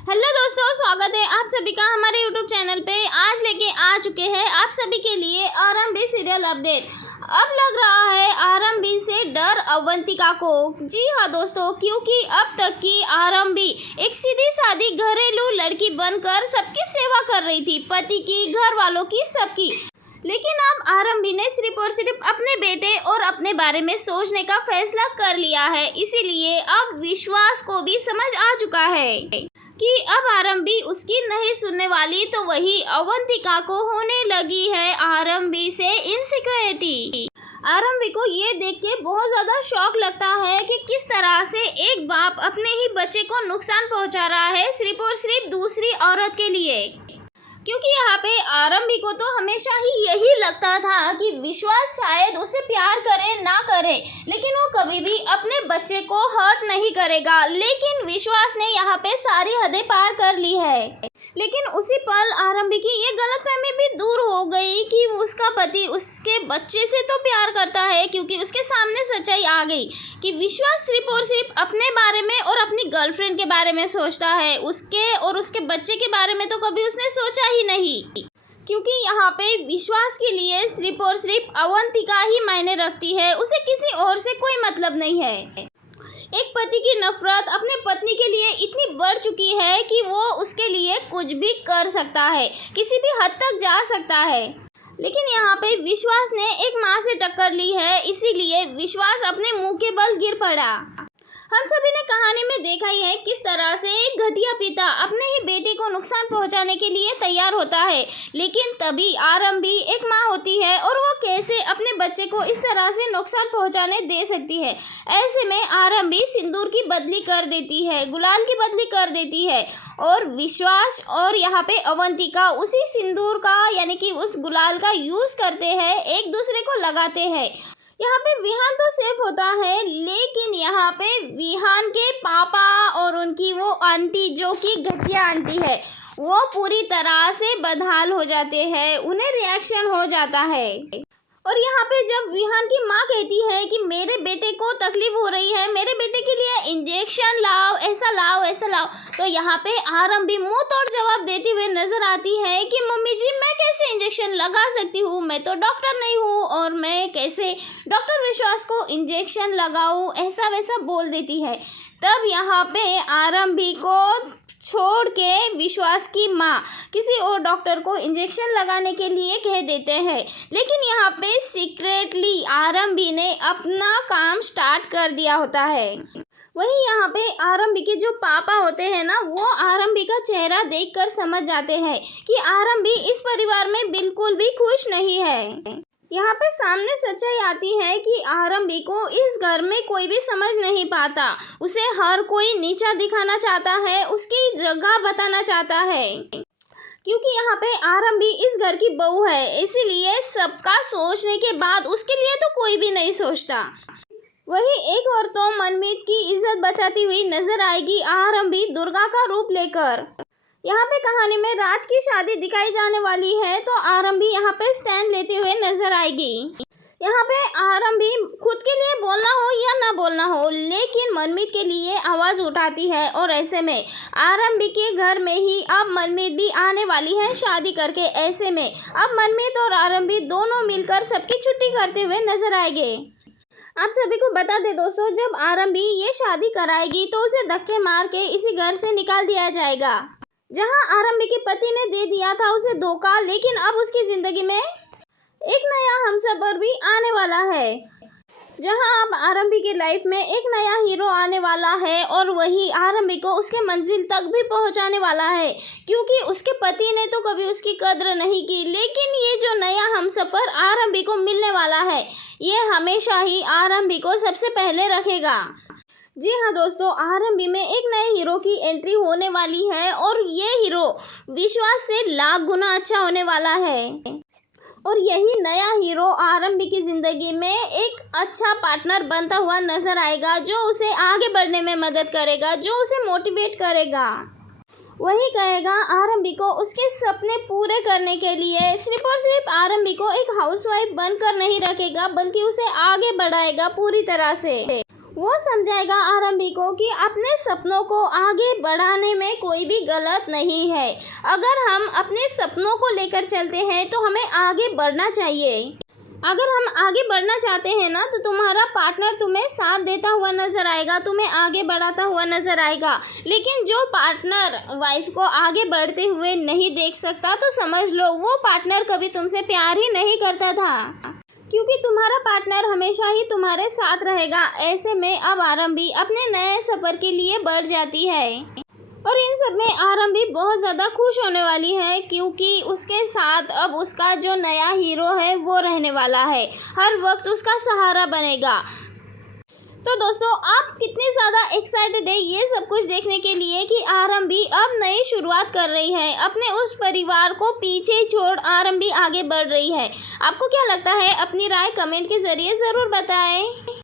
Hello दोस्तों, स्वागत है आप सभी का हमारे यूट्यूब चैनल पे। आज लेके आ चुके हैं आप सभी के लिए आरंभी सीरियल अपडेट। अब लग रहा है आरंभी से डर अवंतिका को। जी हाँ दोस्तों, क्योंकि अब तक की आरंभी एक सीधी सादी घरेलू लड़की बनकर सबकी सेवा कर रही थी, पति की, घर वालों की, सबकी। लेकिन अब आरंभी ने सिर्फ और सिर्फ अपने बेटे और अपने बारे में सोचने का फैसला कर लिया है। इसीलिए अब विश्वास को भी समझ आ चुका है कि अब आरंभी उसकी नहीं सुनने वाली, तो वही अवंतिका को होने लगी है आरंभी से इनसिक्योरिटी। आरंभी को ये देख के बहुत ज़्यादा शौक लगता है कि किस तरह से एक बाप अपने ही बच्चे को नुकसान पहुंचा रहा है सिर्फ और सिर्फ दूसरी औरत के लिए। क्योंकि यहाँ पे आरंभी को तो हमेशा ही यही लगता था कि विश्वास शायद उसे प्यार करे ना करे, लेकिन वो कभी भी अपने बच्चे को हर्ट नहीं करेगा। लेकिन विश्वास ने यहाँ पे सारी हदें पार कर ली है। लेकिन उसी पल आरंभी की ये गलतफहमी भी दूर हो गई कि उसका पति उसके बच्चे से तो प्यार करता है, क्योंकि उसके सामने सच्चाई आ गई कि विश्वास सिर्फ और सिर्फ अपने बारे में और अपनी गर्लफ्रेंड के बारे में सोचता है। उसके और उसके बच्चे के बारे में तो कभी उसने सोचा ही नहीं, क्योंकि यहाँ पे विश्वास के लिए सिर्फ और सिर्फ अवंतिका ही मायने रखती है। उसे किसी और से कोई मतलब नहीं है। एक पति की नफरत अपने पत्नी के लिए इतनी बढ़ चुकी है कि वो उसके लिए कुछ भी कर सकता है, किसी भी हद तक जा सकता है। लेकिन यहाँ पे विश्वास ने एक माँ से टक्कर ली है, इसीलिए विश्वास अपने मुंह के बल गिर पड़ा। हम सभी ने कहानी में देखा ही है किस तरह से एक घटिया पिता अपने ही बेटे को नुकसान पहुंचाने के लिए तैयार होता है, लेकिन तभी आरंभी एक माँ होती है और वो कैसे अपने बच्चे को इस तरह से नुकसान पहुंचाने दे सकती है। ऐसे में आरंभी सिंदूर की बदली कर देती है, गुलाल की बदली कर देती है, और विश्वास और यहाँ पे अवंतिका उसी सिंदूर का यानी कि उस गुलाल का यूज़ करते हैं, एक दूसरे को लगाते हैं। यहाँ पे विहान तो सेफ होता है, लेकिन यहाँ पे विहान के पापा और उनकी वो आंटी, जो कि घटिया आंटी है, वो पूरी तरह से बदहाल हो जाते हैं, उन्हें रिएक्शन हो जाता है। और यहाँ पे जब विहान की माँ कहती है कि मेरे बेटे को तकलीफ हो रही है, मेरे बेटे के लिए इंजेक्शन लाओ, ऐसा लाओ, ऐसा लाओ, तो यहाँ पे आरंभी मुंह तोड़ जवाब देती हुए नजर आती है कि मम्मी जी, मैं कैसे इंजेक्शन लगा सकती हूँ, मैं तो डॉक्टर नहीं हूँ, और मैं कैसे डॉक्टर विश्वास को इंजेक्शन लगाऊँ, ऐसा वैसा बोल देती है। तब यहाँ पे आरंभी को छोड़ के विश्वास की माँ किसी और डॉक्टर को इंजेक्शन लगाने के लिए कह देते हैं। लेकिन यहाँ पे सीक्रेटली आरंभी ने अपना काम स्टार्ट कर दिया होता है। वही यहाँ पे आरंभी के जो पापा होते हैं ना, वो आरंभी का चेहरा देखकर समझ जाते हैं कि आरंभी इस परिवार में बिल्कुल भी खुश नहीं है। यहाँ पे सामने सच्चाई आती है कि आरंभी को इस घर में कोई भी समझ नहीं पाता, उसे हर कोई नीचा दिखाना चाहता है, उसकी जगह बताना चाहता है, क्योंकि यहाँ पे आरंभी इस घर की बहू है, इसीलिए सबका सोचने के बाद उसके लिए तो कोई भी नहीं सोचता। वही एक और तो मनमीत की इज्जत बचाती हुई नजर आएगी आरंभी दुर्गा का रूप लेकर। यहाँ पे कहानी में राज की शादी दिखाई जाने वाली है, तो आरंभी यहाँ पे स्टैंड लेते हुए नजर आएगी। यहाँ पे आरंभी खुद के लिए बोलना हो या ना बोलना हो, लेकिन मनमीत के लिए आवाज़ उठाती है। और ऐसे में आरंभी के घर में ही अब मनमीत भी आने वाली है शादी करके। ऐसे में अब मनमीत और आरंभी दोनों मिलकर सबकी छुट्टी करते हुए नजर आएंगे। आप सभी को बता दें दोस्तों, जब आरंभी ये शादी कराएगी तो उसे धक्के मार के इसी घर से निकाल दिया जाएगा, जहां आरंभी के पति ने दे दिया था उसे धोखा। लेकिन अब उसकी जिंदगी में एक नया हमसफर भी आने वाला है, जहां अब आरंभी की लाइफ में एक नया हीरो आने वाला है, और वही आरंभी को उसके मंजिल तक भी पहुंचाने वाला है, क्योंकि उसके पति ने तो कभी उसकी कद्र नहीं की। लेकिन ये जो नया हमसफर आरंभी को मिलने वाला है, ये हमेशा ही आरंभी को सबसे पहले रखेगा। जी हाँ दोस्तों, आरंभी में एक नए हीरो की एंट्री होने वाली है, और ये हीरो विश्वास से लाख गुना अच्छा होने वाला है। और यही नया हीरो आरंभी की ज़िंदगी में एक अच्छा पार्टनर बनता हुआ नजर आएगा, जो उसे आगे बढ़ने में मदद करेगा, जो उसे मोटिवेट करेगा। वही कहेगा आरंभी को उसके सपने पूरे करने के लिए, सिर्फ और सिर्फ आरंभी को एक हाउसवाइफ बनकर नहीं रखेगा, बल्कि उसे आगे बढ़ाएगा पूरी तरह से। वो समझाएगा आरंभी को कि अपने सपनों को आगे बढ़ाने में कोई भी गलत नहीं है। अगर हम अपने सपनों को लेकर चलते हैं तो हमें आगे बढ़ना चाहिए। अगर हम आगे बढ़ना चाहते हैं ना, तो तुम्हारा पार्टनर तुम्हें साथ देता हुआ नज़र आएगा, तुम्हें आगे बढ़ाता हुआ नज़र आएगा। लेकिन जो पार्टनर वाइफ को आगे बढ़ते हुए नहीं देख सकता, तो समझ लो वो पार्टनर कभी तुमसे प्यार ही नहीं करता था, क्योंकि तुम्हारा पार्टनर हमेशा ही तुम्हारे साथ रहेगा। ऐसे में अब आरंभी अपने नए सफ़र के लिए बढ़ जाती है और इन सब में आरंभी बहुत ज़्यादा खुश होने वाली है, क्योंकि उसके साथ अब उसका जो नया हीरो है वो रहने वाला है, हर वक्त उसका सहारा बनेगा। तो दोस्तों, आप कितने ज़्यादा एक्साइटेड है ये सब कुछ देखने के लिए कि आरंभी अब नई शुरुआत कर रही है, अपने उस परिवार को पीछे छोड़ आरंभी आगे बढ़ रही है। आपको क्या लगता है? अपनी राय कमेंट के ज़रिए ज़रूर बताएं।